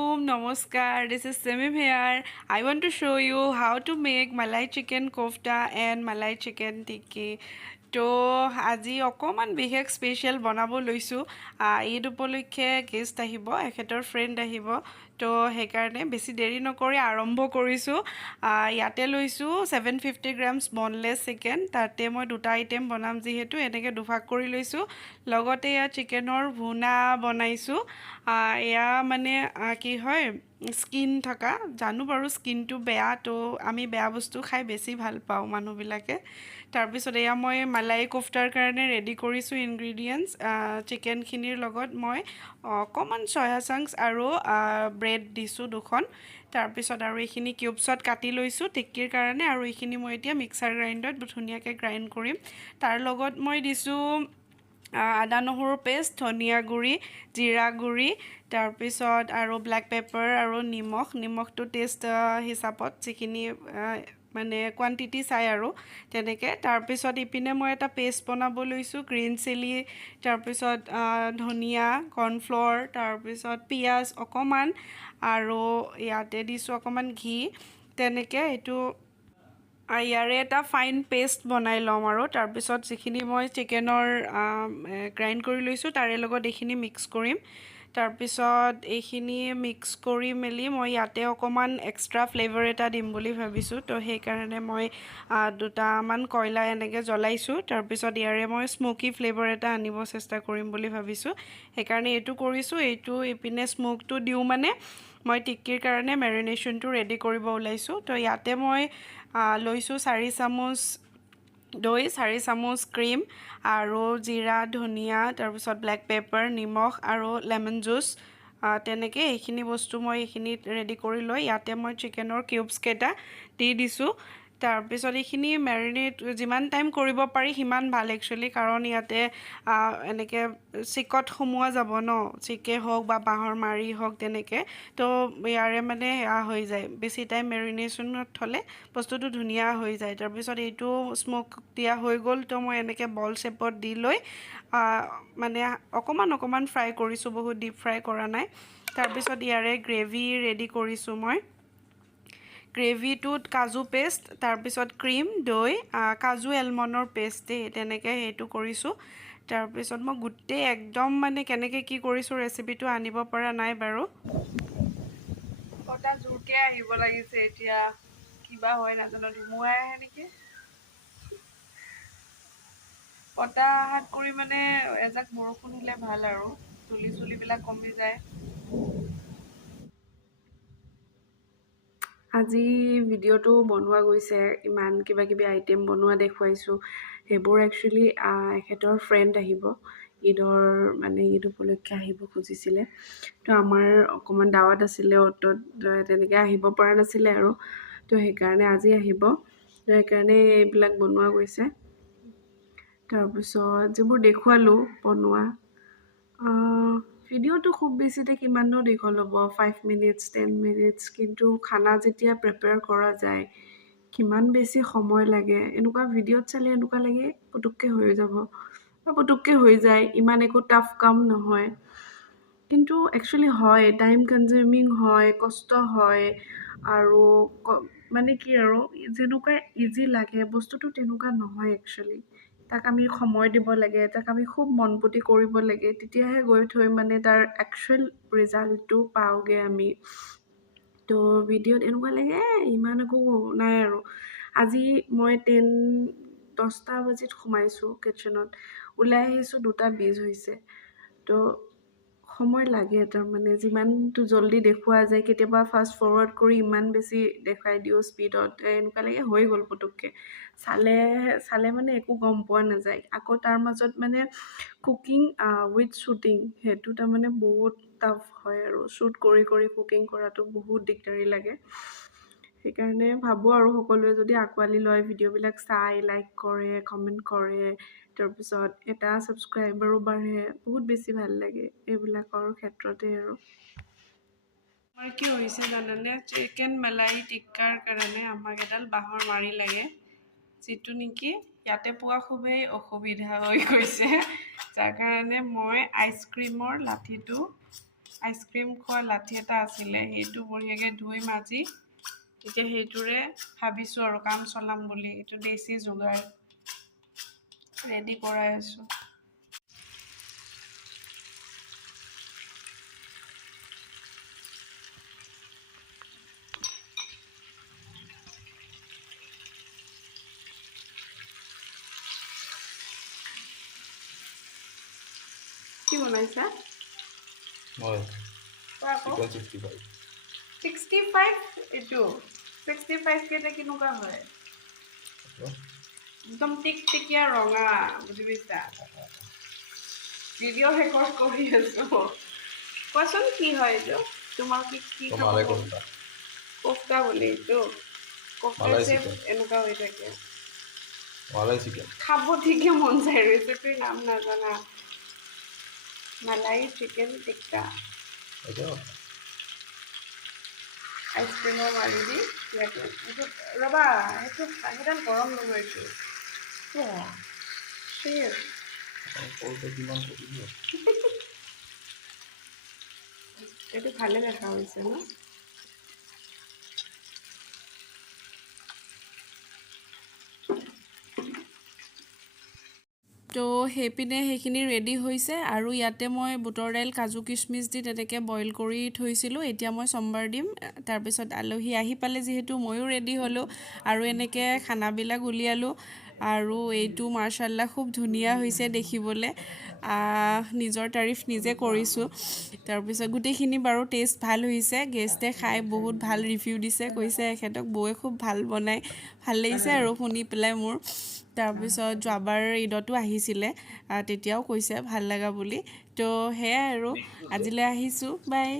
Assalamualaikum, Namaskar. This is Simim here. I want to show you how to make Malai chicken kofta and Malai chicken tikki. তো আজি অকমান বিশেষ special বনাব লৈছো ঈদ উপলক্ষে guest আহিব এখেতৰ ফ্ৰেণ্ড আহিব তো সেইকাৰণে বেছি দেৰি নকৰি আৰম্ভ কৰিছো ইয়াতে লৈছো 750 গ্ৰামছ বনলেছ চিকেন তাতে মই দুটা আইটেম বনাম যিহেতু এনেকৈ দুভাগ কৰি লৈছো লগতে ইয়া চিকেনৰ ভুনা বনাইছো এয়া মানে কি হয় স্কিন থকা জানো বাৰু স্কিনটো বেয়া তো আমি বেয়া বস্তু খাই বেছি ভাল পাওঁ মানুহবিলাকে তাৰপিছত এয়া মই মালাই কোফটাৰ কাৰণে ৰেডি কৰিছোঁ ইনগ্ৰেডিয়েণ্টছ চিকেনখিনিৰ লগত মই অকণমান চয়া চাংছ আৰু ব্ৰেড দিছোঁ দুখন তাৰপিছত আৰু এইখিনি কিউবছত কাটি লৈছোঁ টিক্কিৰ কাৰণে আৰু এইখিনি মই এতিয়া মিক্সাৰ গ্ৰাইণ্ডাৰত ধুনীয়াকৈ গ্ৰাইণ্ড কৰিম তাৰ লগত মই দিছোঁ আদা নহৰু পেষ্ট ধনিয়া গুড়ি জিৰা গুড়ি তাৰপিছত আৰু ব্লেক পেপাৰ আৰু নিমখটো টেষ্ট হিচাপত যিখিনি মানে কোৱান্টিটি চাই আৰু তেনেকৈ তাৰপিছত ইপিনে মই এটা পেষ্ট বনাব লৈছোঁ গ্ৰীণ চিলি তাৰপিছত ধনিয়া কৰ্ণফ্ল'ৰ তাৰপিছত পিঁয়াজ অকণমান আৰু ইয়াতে দিছোঁ অকণমান ঘি তেনেকৈ এইটো ইয়াৰে এটা ফাইন পেষ্ট বনাই ল'ম আৰু তাৰপিছত যিখিনি মই চিকেনৰ গ্ৰাইণ্ড কৰি লৈছোঁ তাৰে লগত এইখিনি মিক্স কৰিম তাৰপিছত এইখিনি মিক্স কৰি মেলি মই ইয়াতে অকণমান এক্সট্ৰা ফ্লেভাৰ এটা দিম বুলি ভাবিছোঁ তো সেইকাৰণে মই দুটামান কয়লা এনেকৈ জ্বলাইছোঁ তাৰপিছত ইয়াৰে মই স্মোকি ফ্লেভাৰ এটা আনিব চেষ্টা কৰিম বুলি ভাবিছোঁ সেইকাৰণে এইটো কৰিছোঁ এইটো ইপিনে স্মোকটো দিওঁ মানে মই টিক্কিৰ কাৰণে মেৰিনেশ্যনটো ৰেডি কৰিব ওলাইছোঁ তো ইয়াতে মই লৈছোঁ 4 চামুচ দৈ 4 চামুচ ক্ৰীম আৰু জিৰা ধনিয়া তাৰপিছত ব্লেক পেপাৰ নিমখ আৰু লেমন জুচ তেনেকৈ এইখিনি বস্তু মই এইখিনিত ৰেডি কৰি লৈ ইয়াতে মই চিকেনৰ কিউবছ কেইটা দি দিছোঁ তাৰপিছত এইখিনি মেৰিনেট যিমান টাইম কৰিব পাৰি সিমান ভাল একচুৱেলি কাৰণ ইয়াতে এনেকৈ চিকত সোমোৱা যাব ন চিকে হওক বা বাঁহৰ মাৰি হওক তেনেকৈ তো ইয়াৰে মানে সেয়া হৈ যায় বেছি টাইম মেৰিনেশ্যনত থ'লে বস্তুটো ধুনীয়া হৈ যায় তাৰপিছত এইটো স্মোক দিয়া হৈ গ'ল তো মই এনেকৈ বল শ্বেপত দি লৈ মানে অকণমান ফ্ৰাই কৰিছোঁ বহুত ডিপ ফ্ৰাই কৰা নাই তাৰপিছত ইয়াৰে গ্ৰেভি ৰেডি কৰিছোঁ মই গ্ৰেভিটোত কাজু পেষ্ট তাৰপিছত ক্ৰীম দৈ কাজু এলমণ্ডৰ পেষ্ট তেনেকৈ সেইটো কৰিছোঁ তাৰপিছত মই গোটেই একদম মানে কেনেকৈ কি কৰিছোঁ ৰেচিপিটো আনিব পৰা নাই বাৰু কটা জোৰকৈ আহিব লাগিছে এতিয়া কিবা হয় নাজানো ধুমুহাই আহে নেকি কটা হাত কৰি মানে এজাক বৰষুণ হ'লে ভাল আৰু চুলিবিলাক কমি যায় আজি ভিডিঅ'টো বনোৱা গৈছে ইমান কিবা কিবি আইটেম বনোৱা দেখুৱাইছোঁ সেইবোৰ একচুৱেলি এখেতৰ ফ্ৰেণ্ড আহিব ঈদৰ মানে ঈদ উপলক্ষে আহিব খুজিছিলে তো আমাৰ অকণমান দাৱাত আছিলে অ'টত তেনেকৈ আহিব পৰা নাছিলে আৰু তো সেইকাৰণে আজি আহিব তো সেইকাৰণে এইবিলাক বনোৱা গৈছে তাৰপিছত যিবোৰ দেখুৱালোঁ বনোৱা ভিডিঅ'টো খুব বেছিতে কিমাননো দীঘল হ'ব 5 মিনিটছ 10 মিনিটছ কিন্তু খানা যেতিয়া প্ৰিপেয়াৰ কৰা যায় কিমান বেছি সময় লাগে এনেকুৱা ভিডিঅ'ত চালে এনেকুৱা লাগে পুটুককৈ হৈ যাব বা পুটুককৈ হৈ যায় ইমান একো টাফ কাম নহয় কিন্তু একচুৱেলি হয় টাইম কনজিউমিং হয় কষ্ট হয় আৰু মানে কি আৰু যেনেকুৱা ইজি লাগে বস্তুটো তেনেকুৱা নহয় একচুৱেলি তাক আমি সময় দিব লাগে তাক আমি খুব মন পুতি কৰিব লাগে তেতিয়াহে গৈ থৈ মানে তাৰ একচুৱেল ৰিজাল্টটো পাওঁগৈ আমি তো ভিডিঅ'ত এনেকুৱা লাগে ইমান একো নাই আৰু আজি মই 10টা বাজিত সোমাইছোঁ কিটচেনত ওলাই আহিছোঁ 2:20 হৈছে তো সময় লাগে তাৰমানে যিমানটো জল্দি দেখুওৱা যায় কেতিয়াবা ফাষ্ট ফৰৱাৰ্ড কৰি ইমান বেছি দেখাই দিওঁ স্পীডত এনেকুৱা লাগে হৈ গ'ল পুটুককৈ চালে মানে একো গম পোৱা নাযায় আকৌ তাৰ মাজত মানে কুকিং উইথ শ্বুটিং সেইটো তাৰমানে বহুত টাফ হয় আৰু শ্বুট কৰি কুকিং কৰাটো বহুত দিগদাৰী লাগে সেইকাৰণে ভাবোঁ আৰু সকলোৱে যদি আঁকোৱালি লয় ভিডিঅ'বিলাক চাই লাইক কৰে কমেণ্ট কৰে তাৰপিছত এটা ছাবস্ক্ৰাইবাৰো বাঢ়ে বহুত বেছি ভাল লাগে এইবিলাকৰ ক্ষেত্ৰতে আৰু আমাৰ কি হৈছে জানানে চিকেন মালাই টিক্কাৰ কাৰণে আমাক এডাল বাঁহৰ মাৰি লাগে যিটো নেকি ইয়াতে পোৱা খুবেই অসুবিধা হৈ গৈছে যাৰ কাৰণে মই আইচক্ৰীমৰ লাঠিটো আইচক্ৰীম খোৱা লাঠি এটা আছিলে, সেইটো বঢ়িয়াকৈ ধুই মাজি এতিয়া সেইটোৰে ভাবিছোঁ আৰু কাম চলাম বুলি। এইটো দেশী যোগাৰ ৰেডি কৰাই আছোঁ। কি বনাইছা? হয় কোৱা আকৌ। চিকেন 65 65 এইটো 65 কেইটা কেনেকুৱা হয়? একদম টিকটিকীয়া ৰঙা, বুজি পাইছা? ভিডিঅ' ৰেকৰ্ড কৰি আছোঁ। কোৱাচোন কি হয় এইটো? তোমাক কি খাব মালাই মন? কোফতা কোফতা বুলি এইটো কোফতাৰ মালাই চেম চিকেন এনেকুৱা হৈ থাকে। মালাই চিকেন খাব ঠিকে মন যায়, ৰেচিপিৰ নাম নাজানা। মালাই চিকেন টিক্কা এইটো আইচক্ৰীমৰ মাৰি দি ইয়াতে এইটো ৰ'বা, সেইডাল গৰম ল'ব এইটো। কৰোঁতে কিমান কৰিব এইটো ভালে দেখা হৈছে ন? তো সেইপিনে সেইখিনি ৰেডি হৈছে আৰু ইয়াতে মই বুটৰ দাইল কাজু কিচমিচ দি তেনেকৈ বইল কৰি থৈছিলোঁ। এতিয়া মই চম্বাৰ দিম। তাৰপিছত আলহী আহি পালে যিহেতু ময়ো ৰেডি হ'লোঁ আৰু এনেকৈ খানাবিলাক উলিয়ালোঁ। আৰু এইটো মাৰ্চাল্লা খুব ধুনীয়া হৈছে দেখিবলৈ। নিজৰ তাৰিফ নিজে কৰিছোঁ। তাৰপিছত গোটেইখিনি বাৰু টেষ্ট ভাল হৈছে। গেষ্টে খাই বহুত ভাল ৰিভিউ দিছে, কৈছে এখেতক বৌয়ে খুব ভাল বনায়। ভাল লাগিছে আৰু শুনি পেলাই মোৰ। তাৰপিছত যোৱাবাৰ ঈদতো আহিছিলে, তেতিয়াও কৈছে ভাল লগা বুলি। তো সেয়াই আৰু আজিলৈ আহিছোঁ, বাই।